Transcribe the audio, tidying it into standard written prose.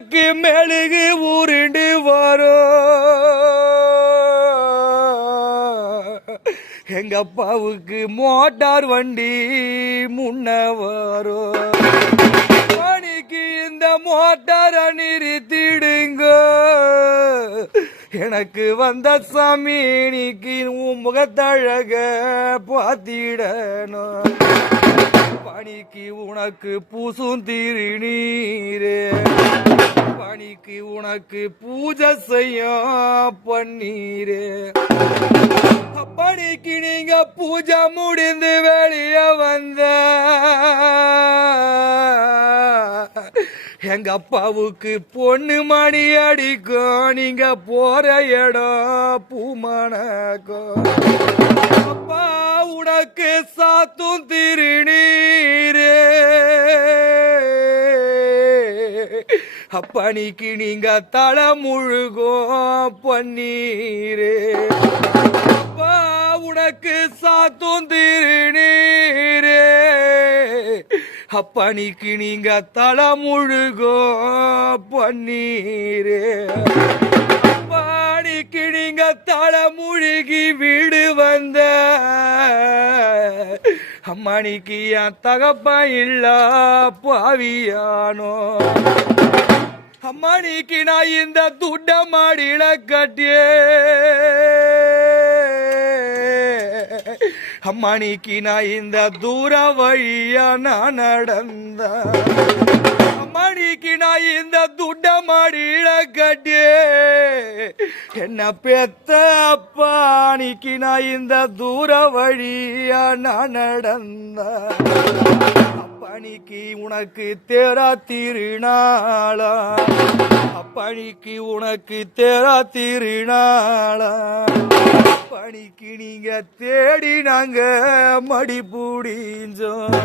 மெழுகு உருண்டு வரும் எங்க அப்பாவுக்கு மோட்டார் வண்டி முன்ன வரும். மணிக்கு இந்த மோட்டார நிறுத்திடுங்க, எனக்கு வந்த சாமி நீக்கு உன் முகத்தழக பாத்திடணும். பணிக்கு உனக்கு பூசும் திருநீரே, பணிக்கு உனக்கு பூஜை செய்ய பன்னீரே. பணிக்கு நீங்க பூஜை முடிந்து வெளிய வந்த எங்க அப்பாவுக்கு பொண்ணு மணி அடிக்கும், நீங்க போற இடம் பூமணக்கும். அப்பா உனக்கு சாத்தும் திருநீரே, அப்பணிக்கு நீங்க தலை முழுகும் பன்னீரே. அப்பா உனக்கு சாத்தும் திருநீரே, அப்பணிக்கு நீங்க தலை முழுகும் பன்னீரே. அப்பணிக்கு நீங்க தலை முழுகி வீடு வந்த அம்மணிக்கு என் தகப்பன் இல்ல பாவியானோ. அம்மணிக்கு நான் இந்த துட்ட மாடியில கட்டியே, அம்மணிக்கு நான் இந்த தூர வழியா நான் நடந்த, அம்மணிக்கு நான் இந்த துட்ட மாடியில கட்டியே என்ன பெத்த அப்பானிக்கு நான் இந்த தூர வழியா நான் நடந்த. அப்பணிக்கு உனக்கு தேரா திருநாளா, அப்பணிக்கு உனக்கு தேரா திருநாளா. பணிக்கு நீங்க தேடி நாங்க மடி பூடிஞ்சோம்.